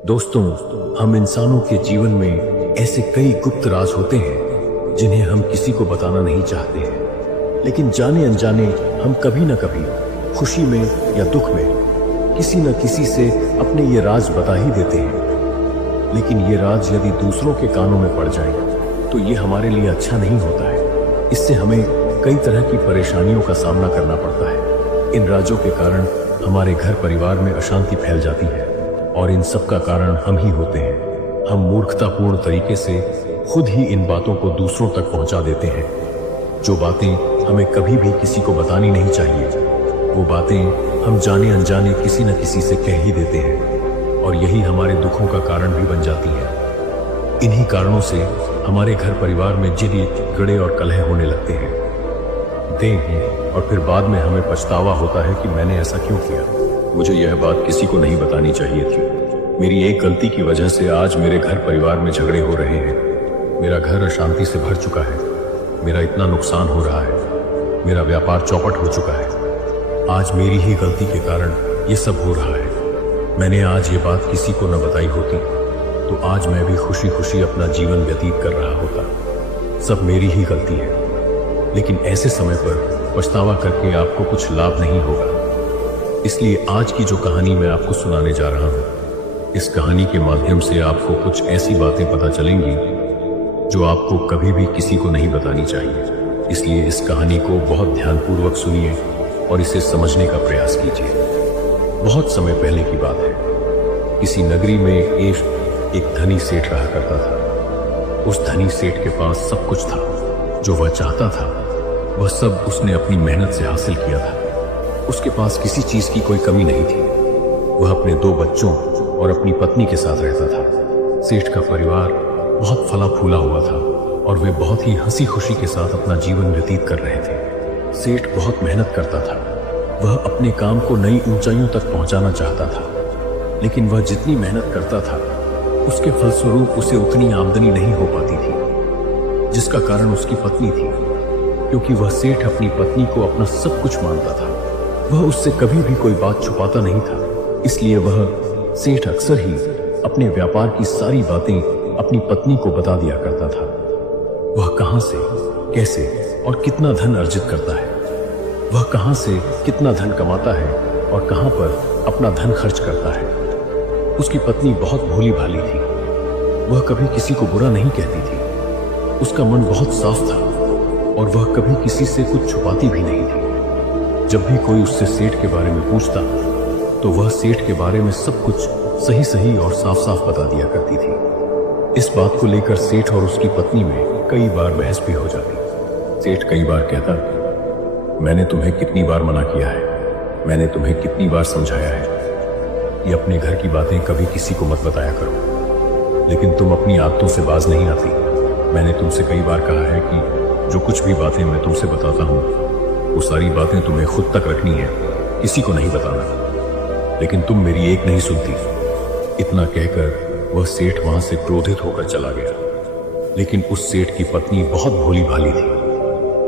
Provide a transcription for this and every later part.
दोस्तों, हम इंसानों के जीवन में ऐसे कई गुप्त राज होते हैं जिन्हें हम किसी को बताना नहीं चाहते हैं, लेकिन जाने अनजाने हम कभी न कभी खुशी में या दुख में किसी न किसी से अपने ये राज बता ही देते हैं। लेकिन ये राज यदि दूसरों के कानों में पड़ जाए तो ये हमारे लिए अच्छा नहीं होता है। इससे हमें कई तरह की परेशानियों का सामना करना पड़ता है। इन राजों के कारण हमारे घर परिवार में अशांति फैल जाती है और इन सब का कारण हम ही होते हैं। हम मूर्खतापूर्ण तरीके से खुद ही इन बातों को दूसरों तक पहुंचा देते हैं। जो बातें हमें कभी भी किसी को बतानी नहीं चाहिए, वो बातें हम जाने अनजाने किसी न किसी से कह ही देते हैं और यही हमारे दुखों का कारण भी बन जाती है। इन्हीं कारणों से हमारे घर परिवार में झगड़े और कलह होने लगते हैं और फिर बाद में हमें पछतावा होता है कि मैंने ऐसा क्यों किया। मुझे यह बात किसी को नहीं बतानी चाहिए थी। मेरी एक गलती की वजह से आज मेरे घर परिवार में झगड़े हो रहे हैं। मेरा घर अशांति से भर चुका है। मेरा इतना नुकसान हो रहा है। मेरा व्यापार चौपट हो चुका है। आज मेरी ही गलती के कारण ये सब हो रहा है। मैंने आज ये बात किसी को न बताई होती तो आज मैं भी खुशी खुशी अपना जीवन व्यतीत कर रहा होता। सब मेरी ही गलती है। लेकिन ऐसे समय पर पछतावा करके आपको कुछ लाभ नहीं होगा। इसलिए आज की जो कहानी मैं आपको सुनाने जा रहा हूं, इस कहानी के माध्यम से आपको कुछ ऐसी बातें पता चलेंगी जो आपको कभी भी किसी को नहीं बतानी चाहिए। इसलिए इस कहानी को बहुत ध्यानपूर्वक सुनिए और इसे समझने का प्रयास कीजिए। बहुत समय पहले की बात है। किसी नगरी में एक धनी सेठ रहा करता था। उस धनी सेठ के पास सब कुछ था। जो वह चाहता था वह सब उसने अपनी मेहनत से हासिल किया था। उसके पास किसी चीज की कोई कमी नहीं थी। वह अपने 2 बच्चों और अपनी पत्नी के साथ रहता था। सेठ का परिवार बहुत फला फूला हुआ था और वे बहुत ही हंसी खुशी के साथ अपना जीवन व्यतीत कर रहे थे। सेठ बहुत मेहनत करता था। वह अपने काम को नई ऊंचाइयों तक पहुंचाना चाहता था, लेकिन वह जितनी मेहनत करता था उसके फलस्वरूप उसे उतनी आमदनी नहीं हो पाती थी, जिसका कारण उसकी पत्नी थी। क्योंकि वह सेठ अपनी पत्नी को अपना सब कुछ मानता था, वह उससे कभी भी कोई बात छुपाता नहीं था। इसलिए वह सेठ अक्सर ही अपने व्यापार की सारी बातें अपनी पत्नी को बता दिया करता था। वह कहां से, कैसे और कितना धन अर्जित करता है, वह कहां से कितना धन कमाता है और कहां पर अपना धन खर्च करता है। उसकी पत्नी बहुत भोली भाली थी। वह कभी किसी को बुरा नहीं कहती थी। उसका मन बहुत साफ था और वह कभी किसी से कुछ छुपाती भी नहीं थी। जब भी कोई उससे सेठ के बारे में पूछता तो वह सेठ के बारे में सब कुछ सही सही और साफ साफ बता दिया करती थी। इस बात को लेकर सेठ और उसकी पत्नी में कई बार बहस भी हो जाती। सेठ कई बार कहता, मैंने तुम्हें कितनी बार मना किया है, मैंने तुम्हें कितनी बार समझाया है कि अपने घर की बातें कभी किसी को मत बताया करो, लेकिन तुम अपनी आदतों से बाज नहीं आती। मैंने तुमसे कई बार कहा है कि जो कुछ भी बातें मैं तुमसे बताता हूँ वो सारी बातें तुम्हें खुद तक रखनी है, किसी को नहीं बताना, लेकिन तुम मेरी एक नहीं सुनती। इतना कहकर वह सेठ वहां से क्रोधित होकर चला गया। लेकिन उस सेठ की पत्नी बहुत भोली भाली थी।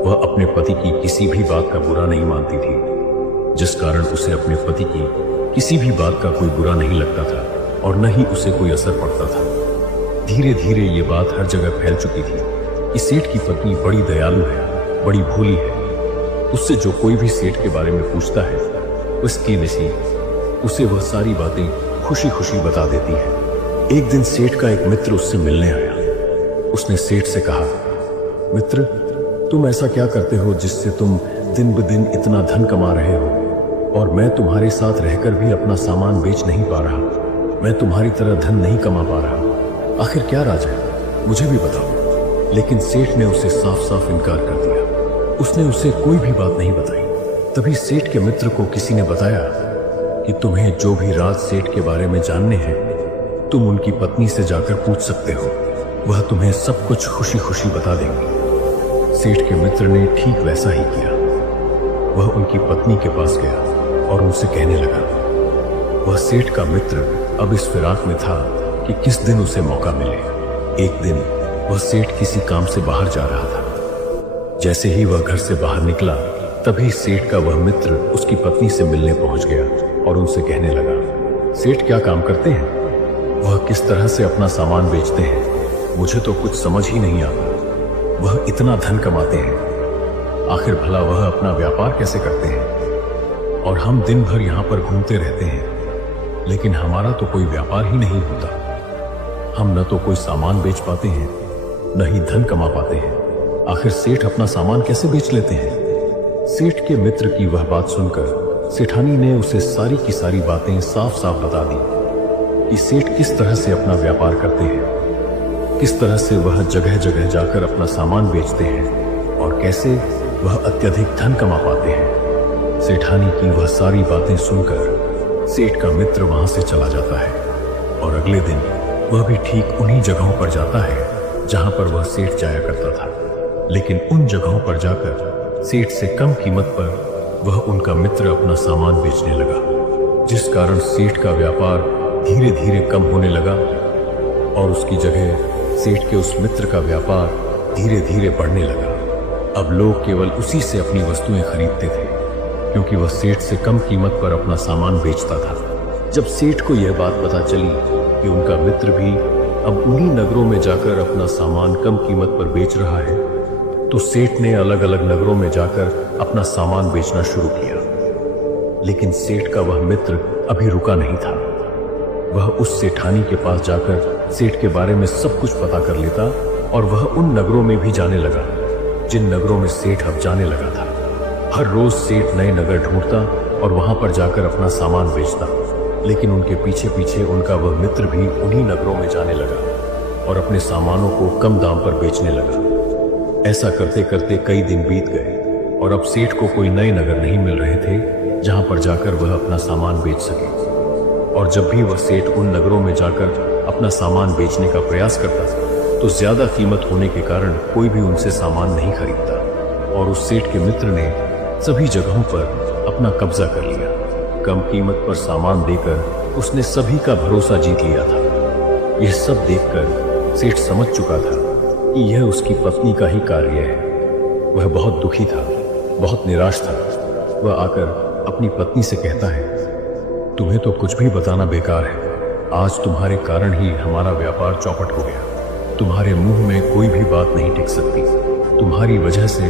वह अपने पति की किसी भी बात का बुरा नहीं मानती थी, जिस कारण उसे अपने पति की किसी भी बात का कोई बुरा नहीं लगता था और न ही उसे कोई असर पड़ता था। धीरे धीरे ये बात हर जगह फैल चुकी थी कि सेठ की पत्नी बड़ी दयालु है, बड़ी भोली है। उससे जो कोई भी सेठ के बारे में पूछता है उसकी नसीब उसे वह सारी बातें खुशी खुशी बता देती है। एक दिन सेठ का एक मित्र उससे मिलने आया। उसने सेठ से कहा, मित्र, तुम ऐसा क्या करते हो जिससे तुम दिन ब दिन इतना धन कमा रहे हो और मैं तुम्हारे साथ रहकर भी अपना सामान बेच नहीं पा रहा, मैं तुम्हारी तरह धन नहीं कमा पा रहा। आखिर क्या राज है, मुझे भी बताओ। लेकिन सेठ ने उसे साफ साफ इनकार कर दिया। उसने उसे कोई भी बात नहीं बताई। तभी सेठ के मित्र को किसी ने बताया कि तुम्हें जो भी राज सेठ के बारे में जानने हैं तुम उनकी पत्नी से जाकर पूछ सकते हो, वह तुम्हें सब कुछ खुशी खुशी बता देंगी। सेठ के मित्र ने ठीक वैसा ही किया। वह उनकी पत्नी के पास गया और उनसे कहने लगा। वह सेठ का मित्र अब इस फिराक में था कि किस दिन उसे मौका मिले। एक दिन वह सेठ किसी काम से बाहर जा रहा था। जैसे ही वह घर से बाहर निकला तभी सेठ का वह मित्र उसकी पत्नी से मिलने पहुंच गया और उनसे कहने लगा, सेठ क्या काम करते हैं? वह किस तरह से अपना सामान बेचते हैं मुझे तो कुछ समझ ही नहीं आता। वह इतना धन कमाते हैं, आखिर भला वह अपना व्यापार कैसे करते हैं? और हम दिन भर यहां पर घूमते रहते हैं, लेकिन हमारा तो कोई व्यापार ही नहीं होता। हम न तो कोई सामान बेच पाते हैं, न ही धन कमा पाते हैं। आखिर सेठ अपना सामान कैसे बेच लेते हैं? सेठ के मित्र की वह बात सुनकर सेठानी ने उसे सारी की सारी बातें साफ साफ बता दी कि सेठ किस तरह से अपना व्यापार करते हैं, किस तरह से वह जगह जगह जाकर अपना सामान बेचते हैं और कैसे वह अत्यधिक धन कमा पाते हैं। सेठानी की वह सारी बातें सुनकर सेठ का मित्र वहां से चला जाता है और अगले दिन वह भी ठीक उन्हीं जगहों पर जाता है जहां पर वह सेठ जाया करता था, लेकिन उन जगहों पर जाकर सेठ से कम कीमत पर वह उनका मित्र अपना सामान बेचने लगा, जिस कारण सेठ का व्यापार धीरे धीरे कम होने लगा और उसकी जगह सेठ के उस मित्र का व्यापार धीरे धीरे बढ़ने लगा। अब लोग केवल उसी से अपनी वस्तुएं खरीदते थे, क्योंकि वह सेठ से कम कीमत पर अपना सामान बेचता था। जब सेठ को यह बात पता चली कि उनका मित्र भी अब उन्हीं नगरों में जाकर अपना सामान कम कीमत पर बेच रहा है, तो सेठ ने अलग अलग नगरों में जाकर अपना सामान बेचना शुरू किया। लेकिन सेठ का वह मित्र अभी रुका नहीं था। वह उस सेठानी के पास जाकर सेठ के बारे में सब कुछ पता कर लेता और वह उन नगरों में भी जाने लगा जिन नगरों में सेठ अब जाने लगा था। हर रोज सेठ नए नगर ढूंढता और वहां पर जाकर अपना सामान बेचता, लेकिन उनके पीछे पीछे उनका वह मित्र भी उन्हीं नगरों में जाने लगा और अपने सामानों को कम दाम पर बेचने लगा। ऐसा करते करते कई दिन बीत गए और अब सेठ को कोई नए नगर नहीं मिल रहे थे जहां पर जाकर वह अपना सामान बेच सके। और जब भी वह सेठ उन नगरों में जाकर अपना सामान बेचने का प्रयास करता तो ज्यादा कीमत होने के कारण कोई भी उनसे सामान नहीं खरीदता और उस सेठ के मित्र ने सभी जगहों पर अपना कब्जा कर लिया। कम कीमत पर सामान देकर उसने सभी का भरोसा जीत लिया था। यह सब देखकर सेठ समझ चुका था कि यह उसकी पत्नी का ही कार्य है। वह बहुत दुखी था, बहुत निराश था। वह आकर अपनी पत्नी से कहता है, तुम्हें तो कुछ भी बताना बेकार है। आज तुम्हारे कारण ही हमारा व्यापार चौपट हो गया। तुम्हारे मुंह में कोई भी बात नहीं टिक सकती। तुम्हारी वजह से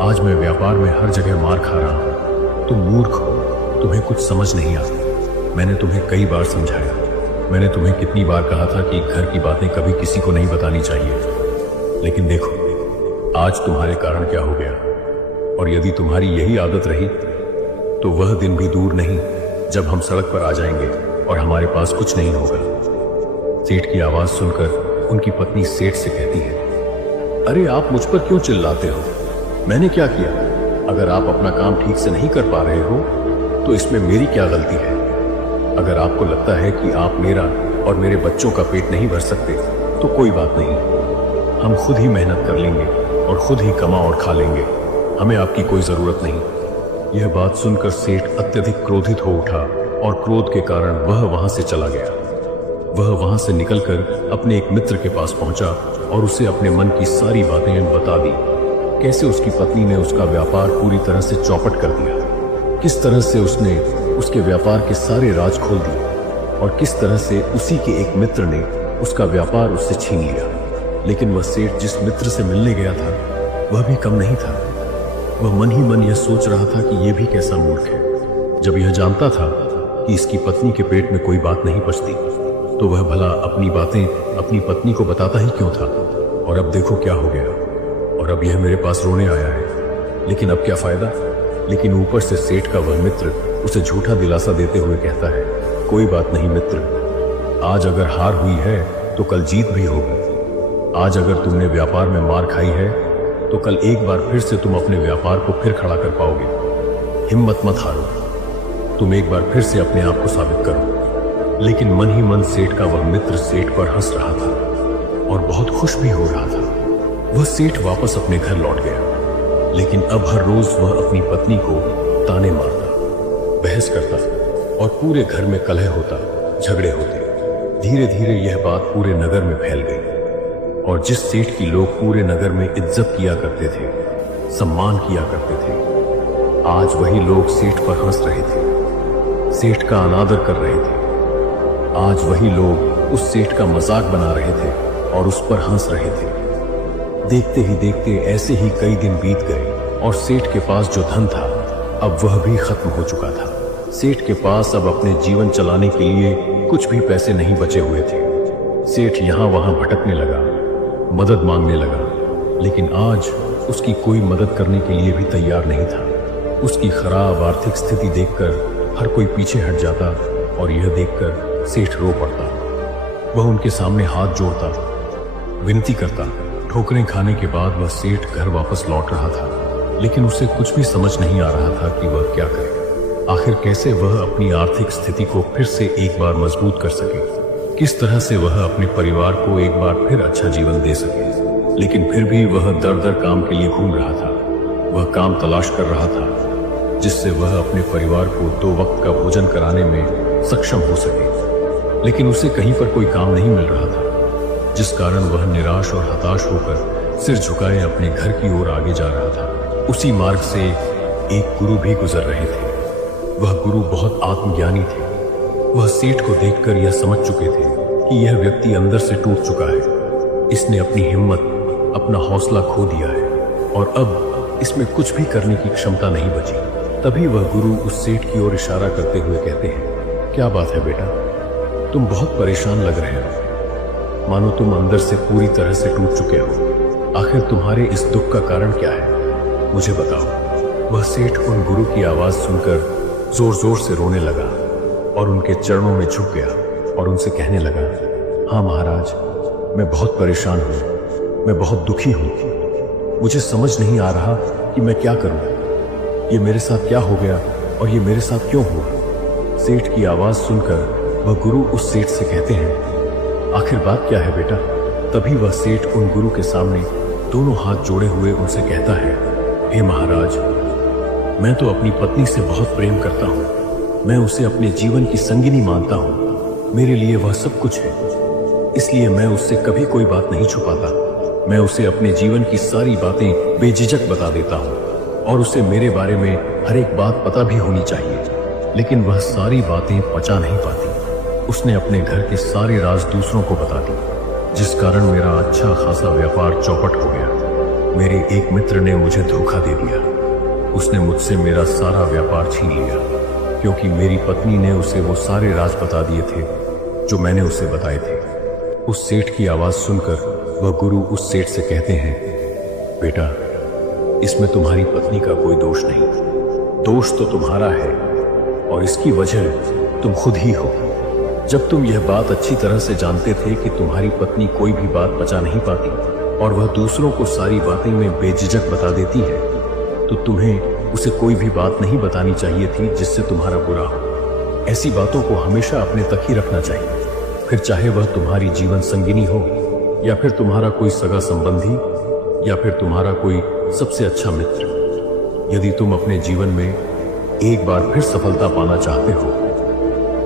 आज मैं व्यापार में हर जगह मार खा रहा हूं। तुम मूर्ख हो, तुम्हें कुछ समझ नहीं आता। मैंने तुम्हें कई बार समझाया। मैंने तुम्हें कितनी बार कहा था कि घर की बातें कभी किसी को नहीं बतानी चाहिए, लेकिन देखो आज तुम्हारे कारण क्या हो गया। और यदि तुम्हारी यही आदत रही तो वह दिन भी दूर नहीं जब हम सड़क पर आ जाएंगे और हमारे पास कुछ नहीं होगा। सेठ की आवाज सुनकर उनकी पत्नी सेठ से कहती है, अरे आप मुझ पर क्यों चिल्लाते हो? मैंने क्या किया? अगर आप अपना काम ठीक से नहीं कर पा रहे हो तो इसमें मेरी क्या गलती है? अगर आपको लगता है कि आप मेरा और मेरे बच्चों का पेट नहीं भर सकते तो कोई बात नहीं, हम खुद ही मेहनत कर लेंगे और खुद ही कमा और खा लेंगे। हमें आपकी कोई जरूरत नहीं। यह बात सुनकर सेठ अत्यधिक क्रोधित हो उठा और क्रोध के कारण वह वहां से चला गया। वह वहां से निकलकर अपने एक मित्र के पास पहुंचा और उसे अपने मन की सारी बातें बता दी। कैसे उसकी पत्नी ने उसका व्यापार पूरी तरह से चौपट कर दिया, किस तरह से उसने उसके व्यापार के सारे राज खोल दिए और किस तरह से उसी के एक मित्र ने उसका व्यापार उससे छीन लिया। लेकिन वह सेठ जिस मित्र से मिलने गया था वह भी कम नहीं था। वह मन ही मन यह सोच रहा था कि यह भी कैसा मूर्ख है। जब यह जानता था कि इसकी पत्नी के पेट में कोई बात नहीं पचती तो वह भला अपनी बातें अपनी पत्नी को बताता ही क्यों था। और अब देखो क्या हो गया, और अब यह मेरे पास रोने आया है। लेकिन अब क्या फायदा। लेकिन ऊपर से सेठ का वह मित्र उसे झूठा दिलासा देते हुए कहता है, कोई बात नहीं मित्र, आज अगर हार हुई है तो कल जीत भी होगी। आज अगर तुमने व्यापार में मार खाई है तो कल एक बार फिर से तुम अपने व्यापार को फिर खड़ा कर पाओगे। हिम्मत मत हारो, तुम एक बार फिर से अपने आप को साबित करो। लेकिन मन ही मन सेठ का वह मित्र सेठ पर हंस रहा था और बहुत खुश भी हो रहा था। वह सेठ वापस अपने घर लौट गया, लेकिन अब हर रोज वह अपनी पत्नी को ताने मारता, बहस करता और पूरे घर में कलह होता, झगड़े होते। धीरे धीरे यह बात पूरे नगर में फैल गई और जिस सेठ की लोग पूरे नगर में इज्जत किया करते थे, सम्मान किया करते थे, आज वही लोग सेठ पर हंस रहे थे, सेठ का अनादर कर रहे थे। आज वही लोग उस सेठ का मजाक बना रहे थे और उस पर हंस रहे थे। देखते ही देखते ऐसे ही कई दिन बीत गए और सेठ के पास जो धन था अब वह भी खत्म हो चुका था। सेठ के पास अब अपने जीवन चलाने के लिए कुछ भी पैसे नहीं बचे हुए थे। सेठ यहां वहां भटकने लगा, मदद मांगने लगा, लेकिन आज उसकी कोई मदद करने के लिए भी तैयार नहीं था। उसकी खराब आर्थिक स्थिति देखकर हर कोई पीछे हट जाता और यह देखकर सेठ रो पड़ता। वह उनके सामने हाथ जोड़ता, विनती करता। ठोकरें खाने के बाद वह सेठ घर वापस लौट रहा था, लेकिन उसे कुछ भी समझ नहीं आ रहा था कि वह क्या करे। आखिर कैसे वह अपनी आर्थिक स्थिति को फिर से एक बार मजबूत कर सके, किस तरह से वह अपने परिवार को एक बार फिर अच्छा जीवन दे सके। लेकिन फिर भी वह दर दर काम के लिए घूम रहा था। वह काम तलाश कर रहा था जिससे वह अपने परिवार को 2 वक्त का भोजन कराने में सक्षम हो सके, लेकिन उसे कहीं पर कोई काम नहीं मिल रहा था, जिस कारण वह निराश और हताश होकर सिर झुकाए अपने घर की ओर आगे जा रहा था। उसी मार्ग से एक गुरु भी गुजर रहे थे। वह गुरु बहुत आत्मज्ञानी थे। वह सेठ को देखकर यह समझ चुके थे कि यह व्यक्ति अंदर से टूट चुका है। इसने अपनी हिम्मत, अपना हौसला खो दिया है और अब इसमें कुछ भी करने की क्षमता नहीं बची। तभी वह गुरु उस सेठ की ओर इशारा करते हुए कहते हैं, क्या बात है बेटा, तुम बहुत परेशान लग रहे हो, मानो तुम अंदर से पूरी तरह से टूट चुके हो। आखिर तुम्हारे इस दुख का कारण क्या है, मुझे बताओ। वह सेठ उन गुरु की आवाज सुनकर जोर जोर से रोने लगा और उनके चरणों में झुक गया और उनसे कहने लगा, हाँ महाराज, मैं बहुत परेशान हूं, मैं बहुत दुखी हूं। मुझे समझ नहीं आ रहा कि मैं क्या करूं। ये मेरे साथ क्या हो गया और ये मेरे साथ क्यों हुआ। सेठ की आवाज सुनकर वह गुरु उस सेठ से कहते हैं, आखिर बात क्या है बेटा। तभी वह सेठ उन गुरु के सामने दोनों हाथ जोड़े हुए उनसे कहता है, हे महाराज, मैं तो अपनी पत्नी से बहुत प्रेम करता हूं। मैं उसे अपने जीवन की संगिनी मानता हूं। मेरे लिए वह सब कुछ है, इसलिए मैं उससे कभी कोई बात नहीं छुपाता। मैं उसे अपने जीवन की सारी बातें बेझिझक बता देता हूं और उसे मेरे बारे में हर एक बात पता भी होनी चाहिए, लेकिन वह सारी बातें पचा नहीं पाती। उसने अपने घर के सारे राज दूसरों को बता दी, जिस कारण मेरा अच्छा खासा व्यापार चौपट हो गया। मेरे एक मित्र ने मुझे धोखा दे दिया। उसने मुझसे मेरा सारा व्यापार छीन लिया, क्योंकि मेरी पत्नी ने उसे वो सारे राज बता दिए थे जो मैंने उसे बताए थे। उस सेठ की आवाज सुनकर वह गुरु उस सेठ से कहते हैं, बेटा, इसमें तुम्हारी पत्नी का कोई दोष नहीं, दोष तो तुम्हारा है और इसकी वजह तुम खुद ही हो। जब तुम यह बात अच्छी तरह से जानते थे कि तुम्हारी पत्नी कोई भी बात पचा नहीं पाती और वह दूसरों को सारी बातें में बेझिझक बता देती है, तो तुम्हें उसे कोई भी बात नहीं बतानी चाहिए थी जिससे तुम्हारा बुरा हो। ऐसी बातों को हमेशा अपने तक ही रखना चाहिए, फिर चाहे वह तुम्हारी जीवन संगिनी हो या फिर तुम्हारा कोई सगा संबंधी या फिर तुम्हारा कोई सबसे अच्छा मित्र। यदि तुम अपने जीवन में एक बार फिर सफलता पाना चाहते हो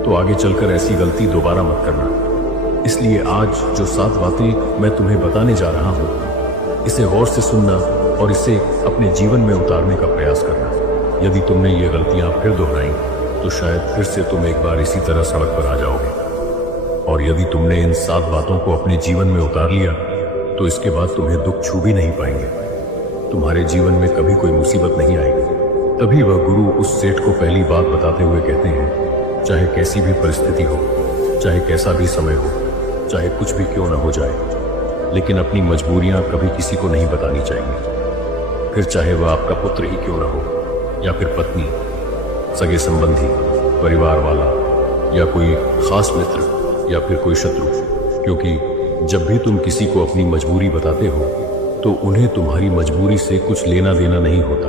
तो आगे चलकर ऐसी गलती दोबारा मत करना। इसलिए आज जो 7 बातें मैं तुम्हें बताने जा रहा हूं, इसे गौर से सुनना और इसे अपने जीवन में उतारने का प्रयास करना। यदि तुमने ये गलतियां फिर दोहराई तो शायद फिर से तुम एक बार इसी तरह सड़क पर आ जाओगे। और यदि तुमने इन 7 बातों को अपने जीवन में उतार लिया तो इसके बाद तुम्हें दुख छू भी नहीं पाएंगे, तुम्हारे जीवन में कभी कोई मुसीबत नहीं आएगी। तभी वह गुरु उस सेठ को पहली बात बताते हुए कहते हैं, चाहे कैसी भी परिस्थिति हो, चाहे कैसा भी समय हो, चाहे कुछ भी क्यों न हो जाए, लेकिन अपनी मजबूरियां कभी किसी को नहीं बतानी चाहिए। फिर चाहे वह आपका पुत्र ही क्यों न हो या फिर पत्नी, सगे संबंधी, परिवार वाला या कोई खास मित्र या फिर कोई शत्रु। क्योंकि जब भी तुम किसी को अपनी मजबूरी बताते हो तो उन्हें तुम्हारी मजबूरी से कुछ लेना देना नहीं होता।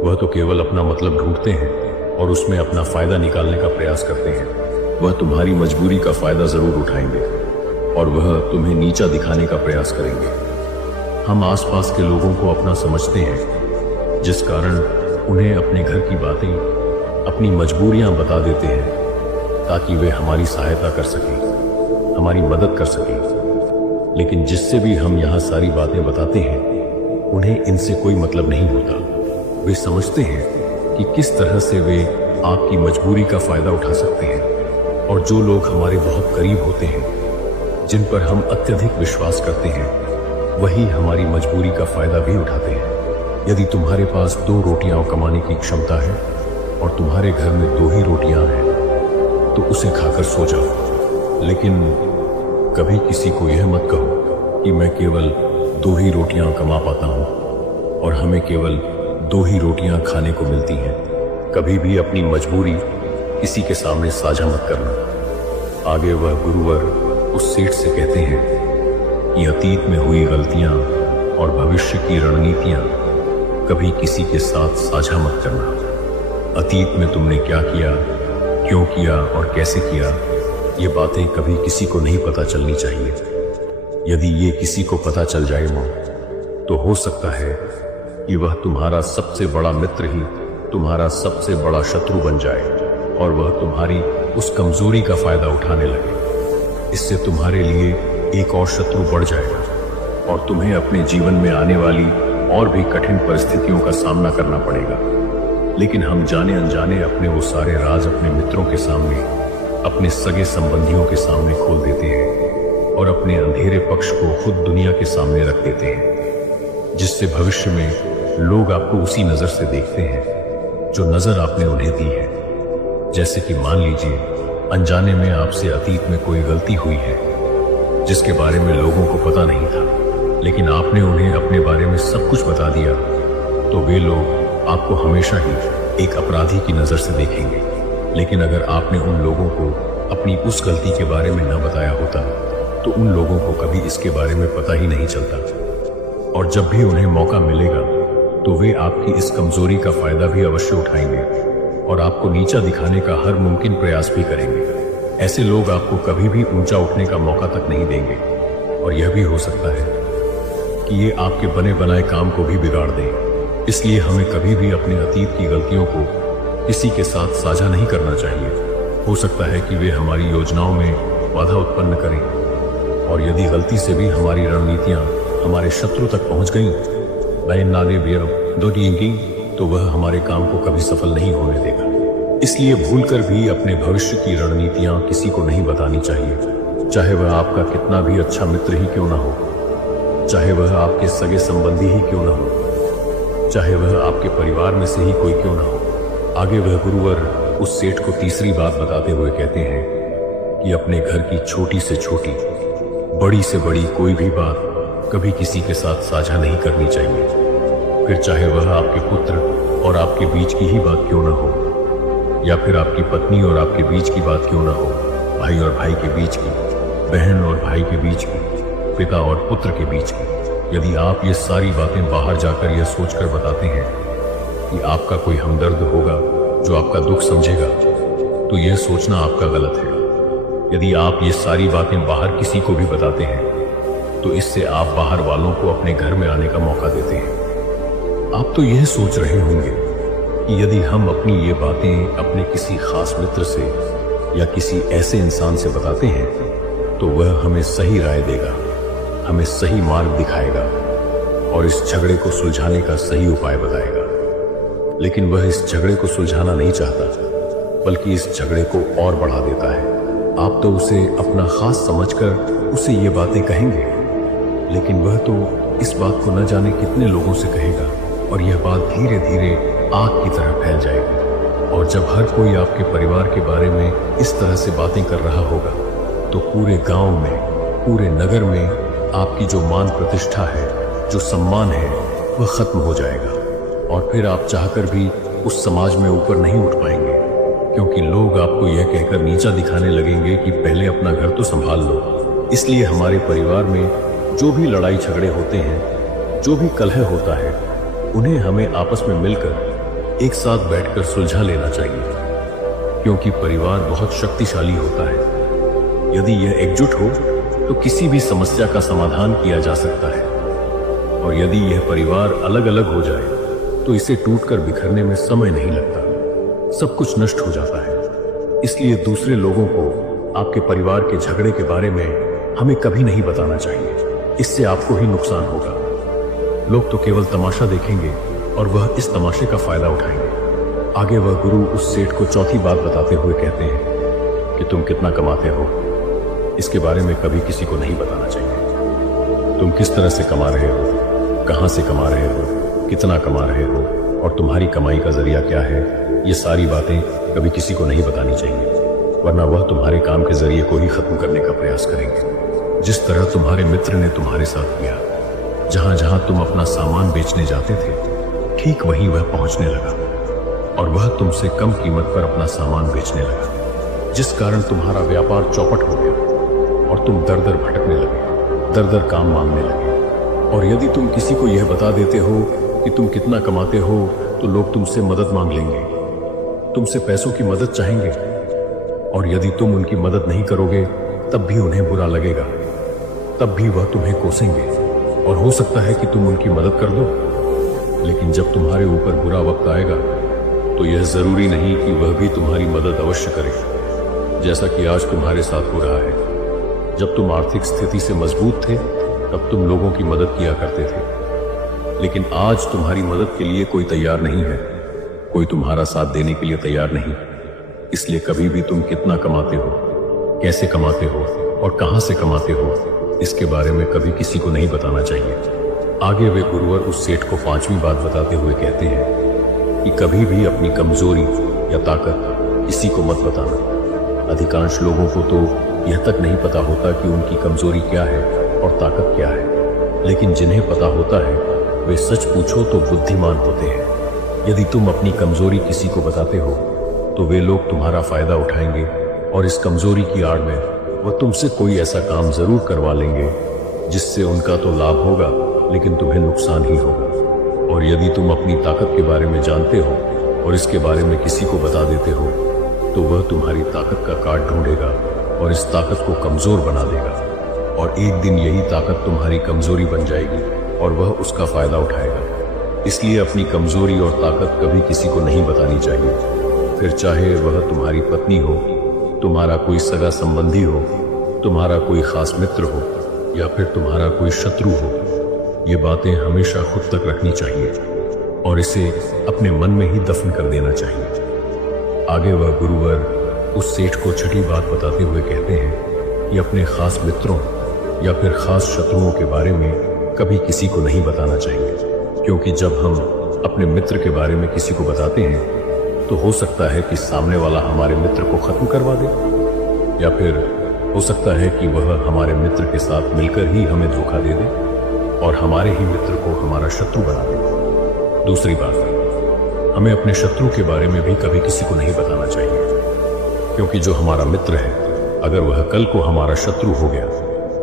वह तो केवल अपना मतलब ढूंढते हैं और उसमें अपना फायदा निकालने का प्रयास करते हैं। वह तुम्हारी मजबूरी का फायदा जरूर उठाएंगे और वह तुम्हें नीचा दिखाने का प्रयास करेंगे। हम आसपास के लोगों को अपना समझते हैं, जिस कारण उन्हें अपने घर की बातें, अपनी मजबूरियां बता देते हैं ताकि वे हमारी सहायता कर सकें, हमारी मदद कर सकें। लेकिन जिससे भी हम यहाँ सारी बातें बताते हैं, उन्हें इनसे कोई मतलब नहीं होता। वे समझते हैं कि किस तरह से वे आपकी मजबूरी का फायदा उठा सकते हैं। और जो लोग हमारे बहुत करीब होते हैं जिन पर हम अत्यधिक विश्वास करते हैं, वही हमारी मजबूरी का फायदा भी उठाते हैं। यदि तुम्हारे पास 2 रोटियां कमाने की क्षमता है और तुम्हारे घर में 2 ही रोटियां हैं, तो उसे खाकर सो जाओ। लेकिन कभी किसी को यह मत कहो कि मैं केवल 2 ही रोटियां कमा पाता हूं और हमें केवल 2 ही रोटियां खाने को मिलती हैं। कभी भी अपनी मजबूरी किसी के सामने साझा मत करना। आगे वह गुरुवर उस सेठ से कहते हैं कि अतीत में हुई गलतियां और भविष्य की रणनीतियां कभी किसी के साथ साझा मत करना। अतीत में तुमने क्या किया, क्यों किया और कैसे किया, ये बातें कभी किसी को नहीं पता चलनी चाहिए। यदि ये किसी को पता चल जाए तो हो सकता है कि वह तुम्हारा सबसे बड़ा मित्र ही तुम्हारा सबसे बड़ा शत्रु बन जाए और वह तुम्हारी उस कमजोरी का फायदा उठाने लगे। इससे तुम्हारे लिए एक और शत्रु बढ़ जाएगा और तुम्हें अपने जीवन में आने वाली और भी कठिन परिस्थितियों का सामना करना पड़ेगा। लेकिन हम जाने अनजाने अपने वो सारे राज अपने मित्रों के सामने, अपने सगे संबंधियों के सामने खोल देते हैं और अपने अंधेरे पक्ष को खुद दुनिया के सामने रख देते हैं, जिससे भविष्य में लोग आपको उसी नजर से देखते हैं जो नजर आपने उन्हें दी है। जैसे कि मान लीजिए अनजाने में आपसे अतीत में कोई गलती हुई है जिसके बारे में लोगों को पता नहीं था, लेकिन आपने उन्हें अपने बारे में सब कुछ बता दिया, तो वे लोग आपको हमेशा ही एक अपराधी की नजर से देखेंगे। लेकिन अगर आपने उन लोगों को अपनी उस गलती के बारे में न बताया होता, तो उन लोगों को कभी इसके बारे में पता ही नहीं चलता और जब भी उन्हें मौका मिलेगा तो वे आपकी इस कमजोरी का फायदा भी अवश्य उठाएंगे और आपको नीचा दिखाने का हर मुमकिन प्रयास भी करेंगे। ऐसे लोग आपको कभी भी ऊंचा उठने का मौका तक नहीं देंगे और यह भी हो सकता है कि ये आपके बने बनाए काम को भी बिगाड़ दें। इसलिए हमें कभी भी अपने अतीत की गलतियों को किसी के साथ साझा नहीं करना चाहिए। हो सकता है कि वे हमारी योजनाओं में बाधा उत्पन्न करें और यदि गलती से भी हमारी रणनीतियां हमारे शत्रु तक पहुंच गईं, तो वह हमारे काम को कभी सफल नहीं होने देगा। इसलिए भूलकर भी अपने भविष्य की रणनीतियां किसी को नहीं बतानी चाहिए, चाहे वह आपका कितना भी अच्छा मित्र ही क्यों ना हो, चाहे वह आपके सगे संबंधी ही क्यों ना हो, चाहे वह आपके परिवार में से ही कोई क्यों ना हो। आगे वह गुरुवर उस सेठ को तीसरी बात बताते हुए कहते हैं कि अपने घर की छोटी से छोटी, बड़ी से बड़ी कोई भी बात कभी किसी के साथ साझा नहीं करनी चाहिए, फिर चाहे वह आपके पुत्र और आपके बीच की ही बात क्यों ना हो, या फिर आपकी पत्नी और आपके बीच की बात क्यों ना हो, भाई और भाई के बीच की, बहन और भाई के बीच की, पिता और पुत्र के बीच की। यदि आप ये सारी बातें बाहर जाकर यह सोचकर बताते हैं कि आपका कोई हमदर्द होगा जो आपका दुख समझेगा, तो यह सोचना आपका गलत है। यदि आप ये सारी बातें बाहर किसी को भी बताते हैं, तो इससे आप बाहर वालों को अपने घर में आने का मौका देते हैं। आप तो यह सोच रहे होंगे कि यदि हम अपनी ये बातें अपने किसी खास मित्र से या किसी ऐसे इंसान से बताते हैं, तो वह हमें सही राय देगा, हमें सही मार्ग दिखाएगा और इस झगड़े को सुलझाने का सही उपाय बताएगा। लेकिन वह इस झगड़े को सुलझाना नहीं चाहता, बल्कि इस झगड़े को और बढ़ा देता है। आप तो उसे अपना खास समझकर उसे ये बातें कहेंगे, लेकिन वह तो इस बात को न जाने कितने लोगों से कहेगा और यह बात धीरे धीरे आग की तरह फैल जाएगी। और जब हर कोई आपके परिवार के बारे में इस तरह से बातें कर रहा होगा, तो पूरे गांव में, पूरे नगर में आपकी जो मान प्रतिष्ठा है, जो सम्मान है, वह खत्म हो जाएगा और फिर आप चाहकर भी उस समाज में ऊपर नहीं उठ पाएंगे, क्योंकि लोग आपको यह कहकर नीचा दिखाने लगेंगे कि पहले अपना घर तो संभाल लो। इसलिए हमारे परिवार में जो भी लड़ाई झगड़े होते हैं, जो भी कलह होता है, उन्हें हमें आपस में मिलकर एक साथ बैठकर सुलझा लेना चाहिए, क्योंकि परिवार बहुत शक्तिशाली होता है। यदि यह एकजुट हो तो किसी भी समस्या का समाधान किया जा सकता है, और यदि यह परिवार अलग अलग हो जाए तो इसे टूटकर बिखरने में समय नहीं लगता, सब कुछ नष्ट हो जाता है। इसलिए दूसरे लोगों को आपके परिवार के झगड़े के बारे में हमें कभी नहीं बताना चाहिए, इससे आपको ही नुकसान होगा। लोग तो केवल तमाशा देखेंगे और वह इस तमाशे का फायदा उठाएंगे। आगे वह गुरु उस सेठ को चौथी बात बताते हुए कहते हैं कि तुम कितना कमाते हो, इसके बारे में कभी किसी को नहीं बताना चाहिए। तुम किस तरह से कमा रहे हो, कहां से कमा रहे हो, कितना कमा रहे हो और तुम्हारी कमाई का जरिया क्या है, ये सारी बातें कभी किसी को नहीं बतानी चाहिए, वरना वह तुम्हारे काम के जरिए को ही खत्म करने का प्रयास करेंगे। जिस तरह तुम्हारे मित्र ने तुम्हारे साथ किया, जहां जहां तुम अपना सामान बेचने जाते थे, ठीक वहीं वह पहुंचने लगा और वह तुमसे कम कीमत पर अपना सामान बेचने लगा, जिस कारण तुम्हारा व्यापार चौपट हो गया और तुम दर दर भटकने लगे, दर दर काम मांगने लगे। और यदि तुम किसी को यह बता देते हो कि तुम कितना कमाते हो, तो लोग तुमसे मदद मांग लेंगे, तुमसे पैसों की मदद चाहेंगे, और यदि तुम उनकी मदद नहीं करोगे तब भी उन्हें बुरा लगेगा, तब भी वह तुम्हें कोसेंगे और हो सकता है कि तुम उनकी मदद कर दो। लेकिन जब तुम्हारे ऊपर बुरा वक्त आएगा तो यह जरूरी नहीं कि वह भी तुम्हारी मदद अवश्य करे, जैसा कि आज तुम्हारे साथ हो रहा है। जब तुम आर्थिक स्थिति से मजबूत थे तब तुम लोगों की मदद किया करते थे, लेकिन आज तुम्हारी मदद के लिए कोई तैयार नहीं है, कोई तुम्हारा साथ देने के लिए तैयार नहीं। इसलिए कभी भी तुम कितना कमाते हो, कैसे कमाते हो और कहां से कमाते हो, इसके बारे में कभी किसी को नहीं बताना चाहिए। आगे वे गुरुवर उस सेठ को 5वीं बात बताते हुए कहते हैं कि कभी भी अपनी कमजोरी या ताकत किसी को मत बताना। अधिकांश लोगों को तो यह तक नहीं पता होता कि उनकी कमजोरी क्या है और ताकत क्या है, लेकिन जिन्हें पता होता है वे सच पूछो तो बुद्धिमान होते हैं। यदि तुम अपनी कमजोरी किसी को बताते हो तो वे लोग तुम्हारा फायदा उठाएंगे और इस कमजोरी की आड़ में वह तुमसे कोई ऐसा काम जरूर करवा लेंगे जिससे उनका तो लाभ होगा लेकिन तुम्हें नुकसान ही होगा। और यदि तुम अपनी ताकत के बारे में जानते हो और इसके बारे में किसी को बता देते हो तो वह तुम्हारी ताकत का काट ढूंढेगा और इस ताकत को कमजोर बना देगा, और एक दिन यही ताकत तुम्हारी कमजोरी बन जाएगी और वह उसका फायदा उठाएगा। इसलिए अपनी कमजोरी और ताकत कभी किसी को नहीं बतानी चाहिए, फिर चाहे वह तुम्हारी पत्नी हो, तुम्हारा कोई सगा संबंधी हो, तुम्हारा कोई खास मित्र हो या फिर तुम्हारा कोई शत्रु हो। ये बातें हमेशा खुद तक रखनी चाहिए और इसे अपने मन में ही दफन कर देना चाहिए। आगे वह गुरुवर उस सेठ को 6ठी बात बताते हुए कहते हैं कि अपने खास मित्रों या फिर खास शत्रुओं के बारे में कभी किसी को नहीं बताना चाहिए, क्योंकि जब हम अपने मित्र के बारे में किसी को बताते हैं तो हो सकता है कि सामने वाला हमारे मित्र को खत्म करवा दे, या फिर हो सकता है कि वह हमारे मित्र के साथ मिलकर ही हमें धोखा दे दे और हमारे ही मित्र को हमारा शत्रु बना दे। दूसरी बात, हमें अपने शत्रु के बारे में भी कभी किसी को नहीं बताना चाहिए, क्योंकि जो हमारा मित्र है अगर वह कल को हमारा शत्रु हो गया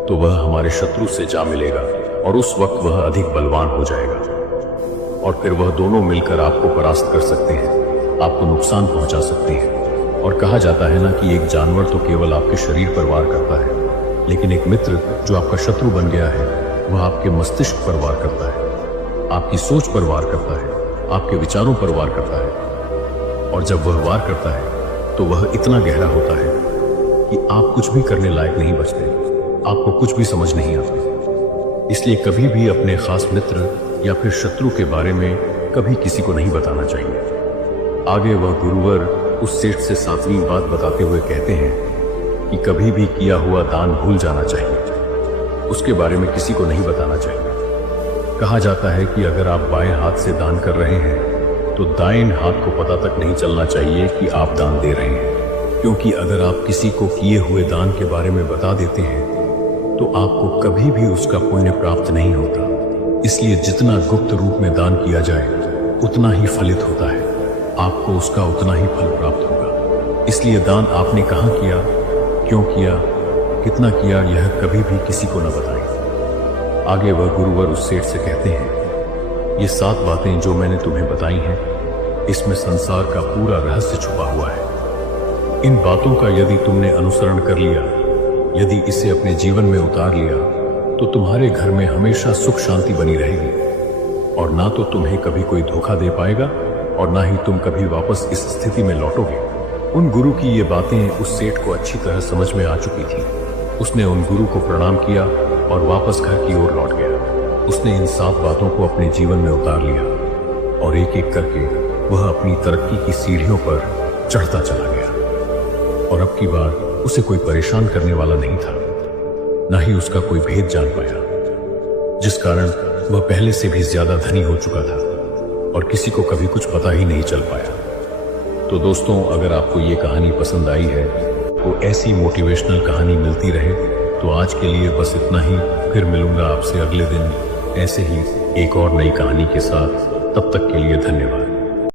तो वह हमारे शत्रु से जा मिलेगा और उस वक्त वह अधिक बलवान हो जाएगा और फिर वह दोनों मिलकर आपको परास्त कर सकते हैं, आपको नुकसान पहुंचा सकते हैं। और कहा जाता है ना कि एक जानवर तो केवल आपके शरीर पर वार करता है, लेकिन एक मित्र जो आपका शत्रु बन गया है वह आपके मस्तिष्क पर वार करता है, आपकी सोच पर वार करता है, आपके विचारों पर वार करता है। और जब वह वार करता है तो वह इतना गहरा होता है कि आप कुछ भी करने लायक नहीं बचते, आपको कुछ भी समझ नहीं आता। इसलिए कभी भी अपने खास मित्र या फिर शत्रु के बारे में कभी किसी को नहीं बताना चाहिए। आगे वह गुरुवर उस सेठ से 7वीं बात बताते हुए कहते हैं कि कभी भी किया हुआ दान भूल जाना चाहिए, उसके बारे में किसी को नहीं बताना चाहिए। कहा जाता है कि अगर आप बाएं हाथ से दान कर रहे हैं तो दाएं हाथ को पता तक नहीं चलना चाहिए कि आप दान दे रहे हैं, क्योंकि अगर आप किसी को किए हुए दान के बारे में बता देते हैं तो आपको कभी भी उसका पुण्य प्राप्त नहीं होता। इसलिए जितना गुप्त रूप में दान किया जाए उतना ही फलित होता है, आपको उसका उतना ही फल प्राप्त होगा। इसलिए दान आपने कहाँ किया, क्यों किया, कितना किया, यह कभी भी किसी को न बताएं। आगे वह गुरुवर उस सेठ से कहते हैं, ये 7 बातें जो मैंने तुम्हें बताई हैं, इसमें संसार का पूरा रहस्य छुपा हुआ है। इन बातों का यदि तुमने अनुसरण कर लिया, यदि इसे अपने जीवन में उतार लिया, तो तुम्हारे घर में हमेशा सुख शांति बनी रहेगी और ना तो तुम्हें कभी कोई धोखा दे पाएगा और ना ही तुम कभी वापस इस स्थिति में लौटोगे। उन गुरु की ये बातें उस सेठ को अच्छी तरह समझ में आ चुकी थी। उसने उन गुरु को प्रणाम किया और वापस घर की ओर लौट गया। उसने इन 7 बातों को अपने जीवन में उतार लिया और एक एक करके वह अपनी तरक्की की सीढ़ियों पर चढ़ता चला गया। और अब की बार उसे कोई परेशान करने वाला नहीं था, ना ही उसका कोई भेद जान पाया, जिस कारण वह पहले से भी ज्यादा धनी हो चुका था और किसी को कभी कुछ पता ही नहीं चल पाया। तो दोस्तों, अगर आपको ये कहानी पसंद आई है, तो ऐसी मोटिवेशनल कहानी मिलती रहे, तो आज के लिए बस इतना ही। फिर मिलूंगा आपसे अगले दिन ऐसे ही एक और नई कहानी के साथ। तब तक के लिए धन्यवाद।